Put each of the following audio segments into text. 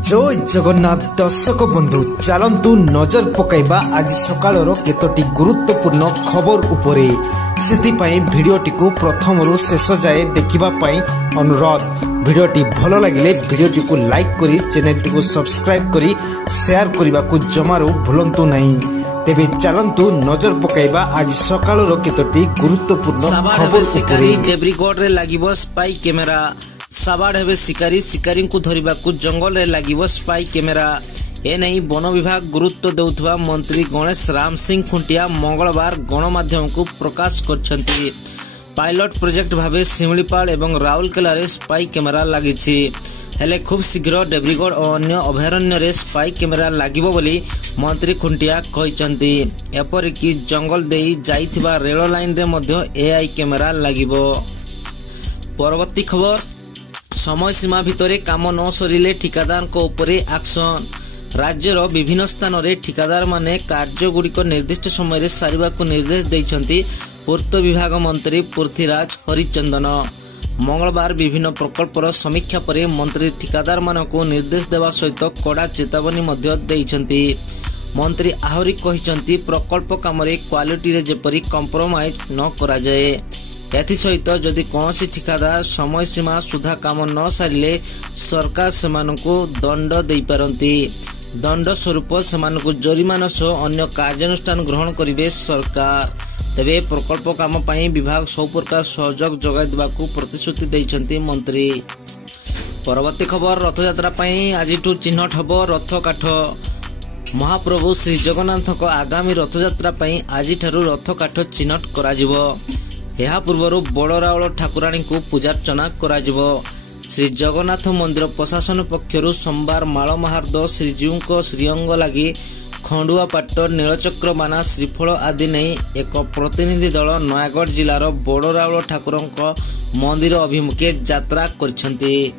जय जगन्नाथ दर्शक बंधु चलतु नजर पकाइबा आज सकाळर केतोटी गुरुत्वपूर्ण खबर उपरे सेतिपाई भिडियोटी को प्रथम रु शेष जाए देखिबा पाई अनुरोध। भिडियोटी भल लगिले भिडियोटी को लाइक करी चैनल को सब्सक्राइब करी शेयर करने को जमारू भूलंतु नहीं। तेबे चलतु नजर पकाइबा आज सकाळर केतोटी गुरुत्वपूर्ण खबर उपरे। डेब्रीगढ़ रे लागिबो स्पाई कैमेरा। साबाड़ हेबे शिकारी शिकारी को धरिबा को जंगल रे लागिबो स्पाई कैमेरा। ए नहीं वन विभाग गुरुत्व देउथबा मंत्री गणेश राम सिंह खुंटिया मंगलवार गणमाध्यम को प्रकाश करछंती। पायलट प्रोजेक्ट भावे सिमलीपाल एवं राउरकेला रे स्पाई कैमेरा लागिछि। हेले खूब शीघ्र डेब्रीगढ़ और अन्य अभयारण्य रे स्पाई कैमेरा लागिबो बोली मंत्री खुंटिया कहिसंती। एपरिकी जंगल देई जाइथिबा रेल लाइन रे मध्य एआई कैमेरा लागिबो। परवर्ती खबर समय सीमा भितरे काम न सरिले ठिकादार को उपरे एक्शन। राज्यर विभिन्न स्थान रे ठिकादार माने कार्य गुड़िक निर्दिष्ट समय सारिबा को निर्देश दैछंती पूर्त विभाग मंत्री पृथ्वीराज हरिचंदन। मंगलवार विभिन्न प्रकल्पर समीक्षा पर मंत्री ठिकादार मानक निर्देश देवा सहित कड़ा चेतावनी मध्य दैछंती। मंत्री आहुरी कहिसंती प्रकल्प काम रे क्वालिटी रे जेपरी कंप्रोमाइज न करा जाए। एथि सहित जदि कौनसी ठिकादार समय सीमा सुधा काम न सारिले सरकार सेमानकु दंड देई पारंती। दंड स्वरूप सेमानकु जरिमाना सह अन्य कार्यानुष्ठान ग्रहण करिवे सरकार। तेबे प्रकल्प काम पई विभाग सब प्रकार सहयोग जगाई देबाकू प्रतिश्रुति दैछंती मंत्री। परवर्ती खबर रथयात्रा पई आजिठू चिन्हट हबो रथ काठ। महाप्रभु श्री जगन्नाथ आगामी रथयात्रा पई आजिठारू रथ काठ चिन्हट कराजिवो। यह पूर्व बड़ रावल ठाकुराणी को पूजार्चना कराजिवो। श्री जगन्नाथ मंदिर प्रशासन पक्षरु सोमवार माल महार्द श्रीजीव को श्रीअंग लगी खंडुआ पाट नीलचक्र बाना श्रीफल आदि नहीं एक प्रतिनिधि दल नयागढ़ जिलार बड़ रावल ठाकुर मंदिर अभिमुखे यात्रा करछंती।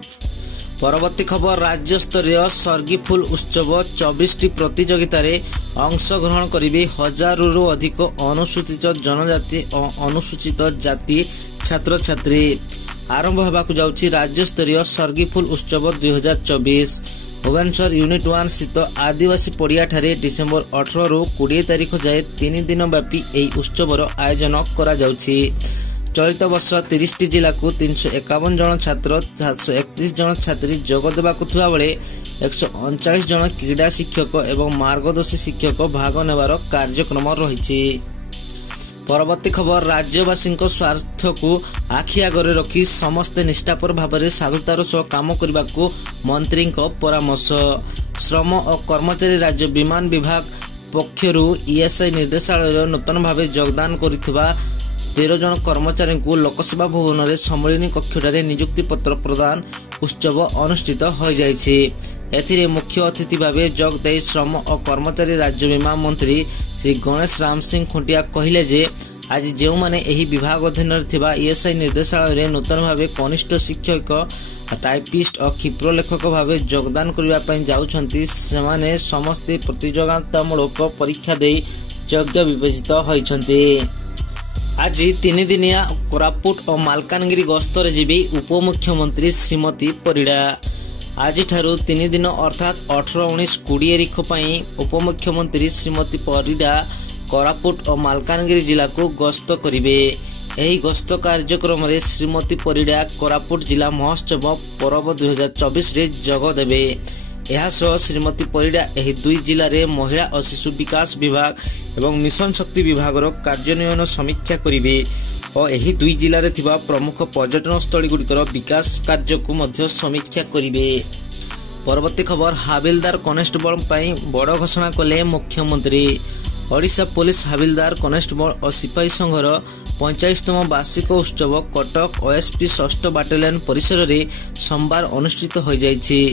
परवर्ती खबर राज्य स्तरीय सर्गी फुल उत्सव 24टी प्रतियोगिता रे अंश ग्रहण करिवे 1000 रु अधिक अनुसूचित जनजाति और अनुसूचित जाति छात्र छात्री। आरंभ होबाकू जाउची राज्य स्तरीय सर्गी फुल उत्सव 2024। भुवनेश्वर यूनिट 1 स्थित आदिवासी पड़िया ठारे डिसेंबर 18 रु 20 तारिख जाए 3 दिन व्यापी एई उत्सवर आयोजन करा जाउची। चलित वर्ष 30टी जिला को 351 जन छात्र 731 जन छात्री जोग देबाकू थिबा बेले 139 जन क्रीड़ा शिक्षक एवं मार्गदर्शी शिक्षक भाग नेबार कार्यक्रम रहिछि। परवर्ती खबर राज्यवासी स्वार्थ को आखि आगरे रखी समस्ते निष्ठापर भाव में साधुतार सह काम करने को मंत्री परामर्श। श्रम और कर्मचारी राज्य विमान विभाग पक्षरु ईएसआई निर्देशालय नूतन भाव योगदान करिथिबा 13 जन कर्मचारी को लोकसेवा भवन में सम्मिलनी कक्षरे नियुक्ति पत्र प्रदान उत्सव अनुष्ठित हो जाइछि। एथिरे मुख्य अतिथि भावे जोग दे श्रम और कर्मचारी राज्य बीमा मंत्री श्री गणेश राम सिंह खुंटिया कहिले जे आज जो माने एही विभाग अधीन थिबा ईएसआई निर्देशालय नूतन भावे कनिष्ठ शिक्षक टाइपिस्ट और क्षिप्र लेखक भावे योगदान करबा पई जाउछंती सेमाने समस्त प्रतियोगितामूलक परीक्षा दे योग्य विवेचित होइछंती। आज 3 दिनिया कोरापुट और मालकानगिरी गस्तर जीवी उपमुख्यमंत्री श्रीमती परिड़ा। आज 3 दिन अर्थात 18, 19, 20 तारीख पई उपमुख्यमंत्री श्रीमती परिड़ा कोरापुट और मालकानगिरी जिला को गस्त करिवे। एही गस्त कार्यक्रम रे श्रीमती परिड़ा कोरापुट जिला महोत्सव पर्व 2024 रे जोग देबे। यह सह श्रीमती परिड़ा एही 2 जिले रे महिला और शिशु विकास विभाग एवं मिशन शक्ति विभाग कार्यान्वयन समीक्षा करिवे और एही 2 जिले रे थिबा प्रमुख पर्यटन स्थली गुड़िकर विकास कार्य को मध्य समीक्षा करिवे। परवर्ती खबर हाबिलदार कनेस्टेबल पई बड़ घोषणा कले मुख्यमंत्री। ओडिशा पुलिस हाबिलदार कनेस्टेबल और सिपाही संघर 45तम वार्षिक उत्सव कटक ओएसपी 6 बाटालियन परिसर रे सोमवार अनुष्ठित हो जाइछि।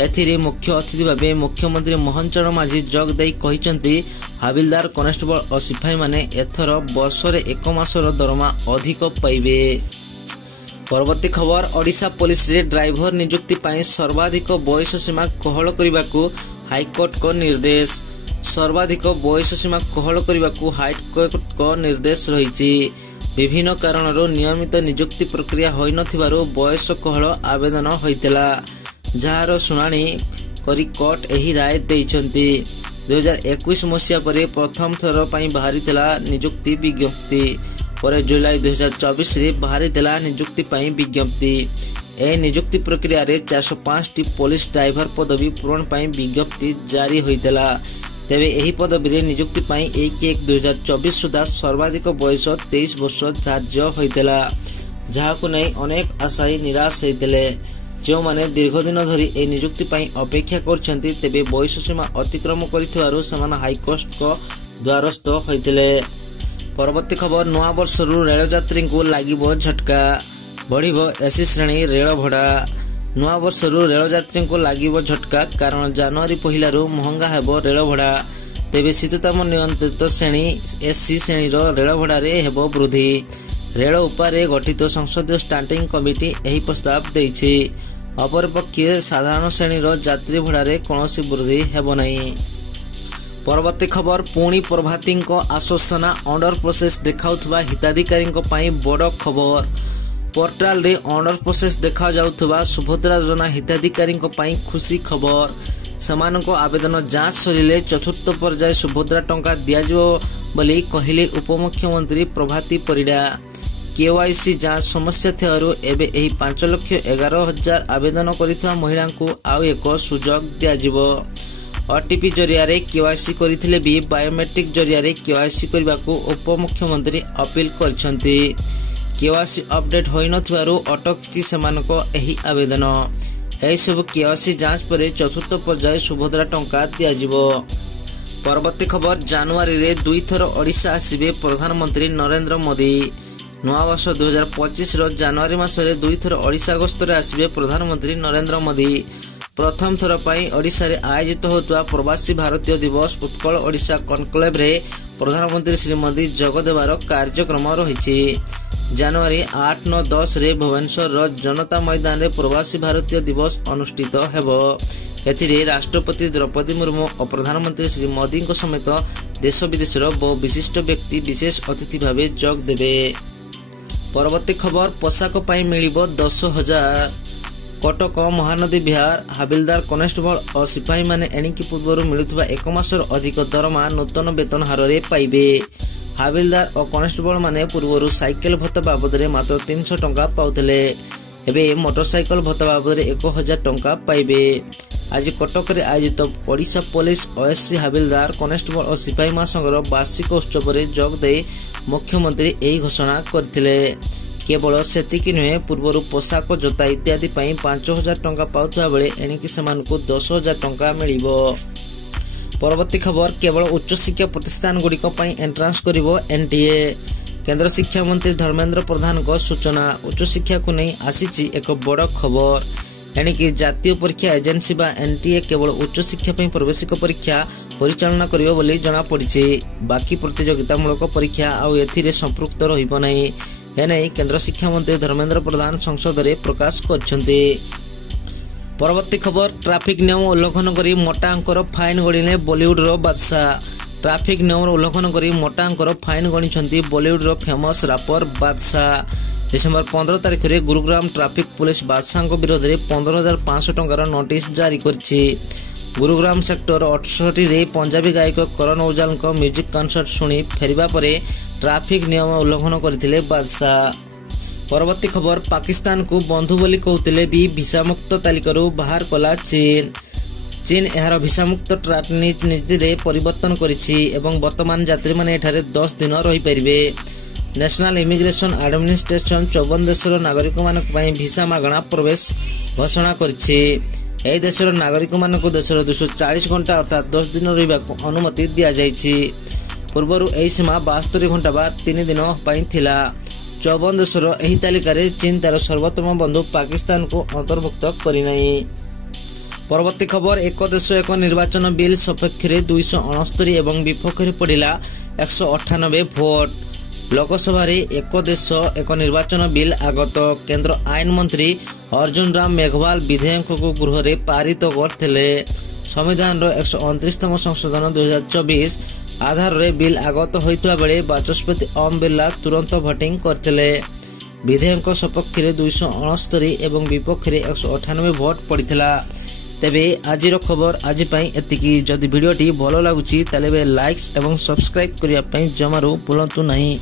एथिरे मुख्य अतिथि भावे मुख्यमंत्री मोहन चरण माझी जोग देई कहिसंती हाबिलदार कनेस्टेबल और सिपाही माने एथर वर्ष रे 1 मासर दरमा अधिक पाइबे। परवर्ती खबर ओडिशा पुलिस रे ड्राइवर नियुक्ति पाई सर्वाधिक बयस सीमा कोहल करबाकू हाईकोर्ट को निर्देश। सर्वाधिक बयस सीमा कोहल करबाकू हाईकोर्ट को निर्देश रहिछि। विभिन्न कारणरो नियमित नियुक्ति प्रक्रिया होई नथिबारु बयस कोहल आवेदन होइतला। जार शुणाणी କରି କୋର୍ଟ ଏହି ରାୟ ଦେଇଛନ୍ତି। 2021 ମସିହା ପରେ ପ୍ରଥମ ଥର ପାଇଁ ବାହାରିଥିଲା ନିଯୁକ୍ତି ବିଜ୍ଞପ୍ତି। ପରେ ଜୁଲାଇ 2024ରେ ବାହାରିଥିଲା ନିଯୁକ୍ତି ପାଇଁ ବିଜ୍ଞପ୍ତି। ଏହି ନିଯୁକ୍ତି ପ୍ରକ୍ରିୟାରେ 405ଟି ପୋଲିସ ଡ୍ରାଇଭର ପଦବୀ ପୂରଣ ପାଇଁ ବିଜ୍ଞପ୍ତି ଜାରି ହୋଇଥିଲା। ତେବେ ଏହି ପଦବୀରେ ନିଯୁକ୍ତି ପାଇଁ 1/1/2024 ସୁଦ୍ଧା ସର୍ବାଧିକ ବୟସ 23 ବର୍ଷ ଧାର୍ଯ୍ୟ ହୋଇଥିଲା, ଯାହାକୁ ନେଇ ଅନେକ ଆଶାୟୀ ନିରାଶ ହୋଇଥିଲେ। ଯେଉଁମାନେ ଦୀର୍ଘଦିନ ଧରି ଏହି ନିଯୁକ୍ତି ପାଇଁ ଅପେକ୍ଷା କରିଛନ୍ତି, ତେବେ ବୟସ ସୀମା ଅତିକ୍ରମ କରିଥିବାରୁ ସେମାନେ ହାଇକୋର୍ଟଙ୍କ ଦ୍ୱାରସ୍ଥ ହୋଇଥିଲେ। ପରବର୍ତ୍ତୀ ଖବର, ନୂଆ ବର୍ଷରୁ ରେଳଯାତ୍ରୀଙ୍କୁ ଲାଗିବ ଝଟକା, ବଢ଼ିବ ଏସି ଶ୍ରେଣୀ ରେଳ ଭଡ଼ା। ନୂଆ ବର୍ଷରୁ ରେଳଯାତ୍ରୀଙ୍କୁ ଲାଗିବ ଝଟକା, କାରଣ ଜାନୁଆରୀ 1ରୁ ମହଙ୍ଗା ହେବ ରେଳ ଭଡ଼ା। ତେବେ ଶୀତତାପ ନିୟନ୍ତ୍ରିତ ଶ୍ରେଣୀ ଏସି ଶ୍ରେଣୀର ରେଳ ଭଡ଼ାରେ ହେବ ବୃଦ୍ଧି। ରେଳ ଉପରେ ଗଠିତ ସଂସଦୀୟ ଷ୍ଟାଣ୍ଡିଂ କମିଟି ଏହି ପ୍ରସ୍ତାବ ଦେଇଛି। ଅପରପକ୍ଷେ ସାଧାରଣ ଶ୍ରେଣୀର ଯାତ୍ରୀ ଭଡ଼ାରେ କୌଣସି ବୃଦ୍ଧି ହେବ ନାହିଁ। ପରବର୍ତ୍ତୀ ଖବର, ପୁଣି ପ୍ରଭାତୀଙ୍କ ଆଶ୍ୱାସନା, ଅଣ୍ଡର ପ୍ରୋସେସ ଦେଖାଉଥିବା ହିତାଧିକାରୀଙ୍କ ପାଇଁ ବଡ଼ ଖବର। ପୋର୍ଟାଲରେ ଅଣ୍ଡର ପ୍ରୋସେସ ଦେଖାଯାଉଥିବା ସୁଭଦ୍ରା ଯୋଜନା ହିତାଧିକାରୀଙ୍କ ପାଇଁ ଖୁସି ଖବର। ସେମାନଙ୍କ ଆବେଦନ ଯାଞ୍ଚ ସରିଲେ ଚତୁର୍ଥ ପର୍ଯ୍ୟାୟ ସୁଭଦ୍ରା ଟଙ୍କା ଦିଆଯିବ ବୋଲି କହିଲେ ଉପମୁଖ୍ୟମନ୍ତ୍ରୀ ପ୍ରଭାତୀ ପରିଡ଼ା। KYC ଯାଞ୍ଚ ସମସ୍ୟା ଥିବାରୁ ଏବେ ଏହି 5,11,000 ଆବେଦନ କରିଥିବା ମହିଳାଙ୍କୁ ଆଉ ଏକ ସୁଯୋଗ ଦିଆଯିବ। OTP ଜରିଆରେ KYC କରିଥିଲେ ବି ବାୟୋମେଟ୍ରିକ ଜରିଆରେ KYC କରିବାକୁ ଉପମୁଖ୍ୟମନ୍ତ୍ରୀ ଅପିଲ କରିଛନ୍ତି। KYC ଅପଡେଟ୍ ହୋଇନଥିବାରୁ ଅଟକିଛି ସେମାନଙ୍କ ଏହି ଆବେଦନ। ଏହିସବୁ KYC ଯାଞ୍ଚ ପରେ ଚତୁର୍ଥ ପର୍ଯ୍ୟାୟ ସୁଭଦ୍ରା ଟଙ୍କା ଦିଆଯିବ। ପରବର୍ତ୍ତୀ ଖବର, ଜାନୁଆରୀରେ 2 ଥର ଓଡ଼ିଶା ଆସିବେ ପ୍ରଧାନମନ୍ତ୍ରୀ ନରେନ୍ଦ୍ର ମୋଦି। ନୂଆବର୍ଷ 2025ର ଜାନୁଆରୀ ମାସରେ 2 ଥର ଓଡ଼ିଶା ଗସ୍ତରେ ଆସିବେ ପ୍ରଧାନମନ୍ତ୍ରୀ ନରେନ୍ଦ୍ର ମୋଦି। ପ୍ରଥମ ଥର ପାଇଁ ଓଡ଼ିଶାରେ ଆୟୋଜିତ ହେଉଥିବା ପ୍ରବାସୀ ଭାରତୀୟ ଦିବସ ଉତ୍କଳ ଓଡ଼ିଶା କନକ୍ଲେଭରେ ପ୍ରଧାନମନ୍ତ୍ରୀ ଶ୍ରୀ ମୋଦି ଯୋଗ ଦେବାର କାର୍ଯ୍ୟକ୍ରମ ରହିଛି। ଜାନୁଆରୀ 8, 9, 10ରେ ଭୁବନେଶ୍ୱରର ଜନତା ମଇଦାନରେ ପ୍ରବାସୀ ଭାରତୀୟ ଦିବସ ଅନୁଷ୍ଠିତ ହେବ। ଏଥିରେ ରାଷ୍ଟ୍ରପତି ଦ୍ରୌପଦୀ ମୁର୍ମୁ ଓ ପ୍ରଧାନମନ୍ତ୍ରୀ ଶ୍ରୀ ମୋଦିଙ୍କ ସମେତ ଦେଶ ବିଦେଶର ବହୁ ବିଶିଷ୍ଟ ବ୍ୟକ୍ତି ବିଶେଷ ଅତିଥି ଭାବେ ଯୋଗ ଦେବେ। ପରବର୍ତ୍ତୀ ଖବର, ପୋଷାକ ପାଇଁ ମିଳିବ 10,000। କଟକ ମହାନଦୀ ବିହାର ହାବିଲଦାର, କନେଷ୍ଟବଳ ଓ ସିପାହୀମାନେ ଏଣିକି ପୂର୍ବରୁ ମିଳୁଥିବା 1 ମାସର ଅଧିକ ଦରମା ନୂତନ ବେତନ ହାରରେ ପାଇବେ। ହାବିଲଦାର ଓ କନେଷ୍ଟବଳମାନେ ପୂର୍ବରୁ ସାଇକେଲ ଭତ୍ତା ବାବଦରେ ମାତ୍ର 300 ଟଙ୍କା ପାଉଥିଲେ। ଏବେ ମୋଟରସାଇକେଲ ଭତ୍ତା ବାବଦରେ 1,000 ଟଙ୍କା ପାଇବେ। ଆଜି କଟକରେ ଆୟୋଜିତ ଓଡ଼ିଶା ପୋଲିସ OSC ହାବିଲଦାର, କନେଷ୍ଟବଳ ଓ ସିପାହୀ ମହାସଂଘର ବାର୍ଷିକ ଉତ୍ସବରେ ଯୋଗ ଦେଇ ମୁଖ୍ୟମନ୍ତ୍ରୀ ଏହି ଘୋଷଣା କରିଥିଲେ। କେବଳ ସେତିକି ନୁହେଁ, ପୂର୍ବରୁ ପୋଷାକ, ଜୋତା ଇତ୍ୟାଦି ପାଇଁ 5,000 ଟଙ୍କା ପାଉଥିବା ବେଳେ ଏଣିକି ସେମାନଙ୍କୁ 10,000 ଟଙ୍କା ମିଳିବ। ପରବର୍ତ୍ତୀ ଖବର, କେବଳ ଉଚ୍ଚଶିକ୍ଷା ପ୍ରତିଷ୍ଠାନଗୁଡ଼ିକ ପାଇଁ ଏଣ୍ଟ୍ରାନ୍ସ କରିବ NTA। କେନ୍ଦ୍ର ଶିକ୍ଷାମନ୍ତ୍ରୀ ଧର୍ମେନ୍ଦ୍ର ପ୍ରଧାନଙ୍କ ସୂଚନା। ଉଚ୍ଚଶିକ୍ଷାକୁ ନେଇ ଆସିଛି ଏକ ବଡ଼ ଖବର। ଏଣିକି ଜାତୀୟ ପରୀକ୍ଷା ଏଜେନ୍ସି ବା NTA କେବଳ ଉଚ୍ଚଶିକ୍ଷା ପାଇଁ ପ୍ରବେଶିକ ପରୀକ୍ଷା ପରିଚାଳନା କରିବ ବୋଲି ଜଣାପଡ଼ିଛି। ବାକି ପ୍ରତିଯୋଗିତାମୂଳକ ପରୀକ୍ଷା ଆଉ ଏଥିରେ ସମ୍ପୃକ୍ତ ରହିବ ନାହିଁ। ଏନେଇ କେନ୍ଦ୍ର ଶିକ୍ଷାମନ୍ତ୍ରୀ ଧର୍ମେନ୍ଦ୍ର ପ୍ରଧାନ ସଂସଦରେ ପ୍ରକାଶ କରିଛନ୍ତି। ପରବର୍ତ୍ତୀ ଖବର, ଟ୍ରାଫିକ ନିୟମ ଉଲ୍ଲଂଘନ କରି ମୋଟା ଅଙ୍କର ଫାଇନ୍ ଗଣିଲେ ବଲିଉଡର ବାଦଶାହ। ଟ୍ରାଫିକ ନିୟମର ଉଲ୍ଲଂଘନ କରି ମୋଟା ଅଙ୍କର ଫାଇନ୍ ଗଣିଛନ୍ତି ବଲିଉଡର ଫେମସ ରାପର ବାଦଶାହ। ଡିସେମ୍ବର 15 ତାରିଖରେ ଗୁରୁଗ୍ରାମ ଟ୍ରାଫିକ ପୁଲିସ ବାଦଶାହଙ୍କ ବିରୋଧରେ 15,500 ଟଙ୍କାର ନୋଟିସ ଜାରି କରିଛି। ଗୁରୁଗ୍ରାମ ସେକ୍ଟର 68ରେ ପଞ୍ଜାବୀ ଗାୟକ କରଣ ଔଜଲଙ୍କ ମ୍ୟୁଜିକ କନସର୍ଟ ଶୁଣି ଫେରିବା ପରେ ଟ୍ରାଫିକ ନିୟମ ଉଲ୍ଲଂଘନ କରିଥିଲେ ବାଦଶାହ। ପରବର୍ତ୍ତୀ ଖବର, ପାକିସ୍ତାନକୁ ବନ୍ଧୁ ବୋଲି କହୁଥିଲେ ବି ଭିସାମୁକ୍ତ ତାଲିକାରୁ ବାହାର କଲା ଚୀନ। ଚୀନ ଏହାର ଭିସାମୁକ୍ତ ନୀତିରେ ପରିବର୍ତ୍ତନ କରିଛି ଏବଂ ବର୍ତ୍ତମାନ ଯାତ୍ରୀମାନେ ଏଠାରେ 10 ଦିନ ରହିପାରିବେ। ନ୍ୟାସନାଲ ଇମିଗ୍ରେସନ ଆଡମିନିଷ୍ଟ୍ରେସନ 54 ଦେଶର ନାଗରିକମାନଙ୍କ ପାଇଁ ଭିସା ମାଗଣା ପ୍ରବେଶ ଘୋଷଣା କରିଛି। ଏହି ଦେଶର ନାଗରିକମାନଙ୍କୁ ଦେଶର 240 ଘଣ୍ଟା ଅର୍ଥାତ୍ 10 ଦିନ ରହିବାକୁ ଅନୁମତି ଦିଆଯାଇଛି। ପୂର୍ବରୁ ଏହି ସୀମା 72 ଘଣ୍ଟା ବା 3 ଦିନ ପାଇଁ ଥିଲା। 54 ଦେଶର ଏହି ତାଲିକାରେ ଚୀନ ତାର ସର୍ବୋତ୍ତମ ବନ୍ଧୁ ପାକିସ୍ତାନକୁ ଅନ୍ତର୍ଭୁକ୍ତ କରିନାହିଁ। ପରବର୍ତ୍ତୀ ଖବର, ଏକ ଦେଶ ଏକ ନିର୍ବାଚନ ବିଲ୍ ସପକ୍ଷରେ 269 ଏବଂ ବିପକ୍ଷରେ ପଡ଼ିଲା 198 ଭୋଟ। ଲୋକସଭାରେ ଏକ ଦେଶ ଏକ ନିର୍ବାଚନ ବିଲ୍ ଆଗତ। କେନ୍ଦ୍ର ଆଇନ ମନ୍ତ୍ରୀ ଅର୍ଜୁନ ରାମ ମେଘୱାଲ ବିଧେୟକକୁ ଗୃହରେ ପାରିତ କରିଥିଲେ। ସମ୍ବିଧାନର 129ତମ ସଂଶୋଧନ 2024 ଆଧାରରେ ବିଲ୍ ଆଗତ ହୋଇଥିବା ବେଳେ ବାଚସ୍ପତି ଓମ୍ ବିର୍ଲା ତୁରନ୍ତ ଭୋଟିଂ କରିଥିଲେ। ବିଧେୟକ ସପକ୍ଷରେ 269 ଏବଂ ବିପକ୍ଷରେ 198 ଭୋଟ ପଡ଼ିଥିଲା। तेबे आजिर खबर आज एतिकी। जदि भिडियोटी भल लगुच ताले लाइक्स एवं सब्सक्राइब करने जमारू भूलु नहीं।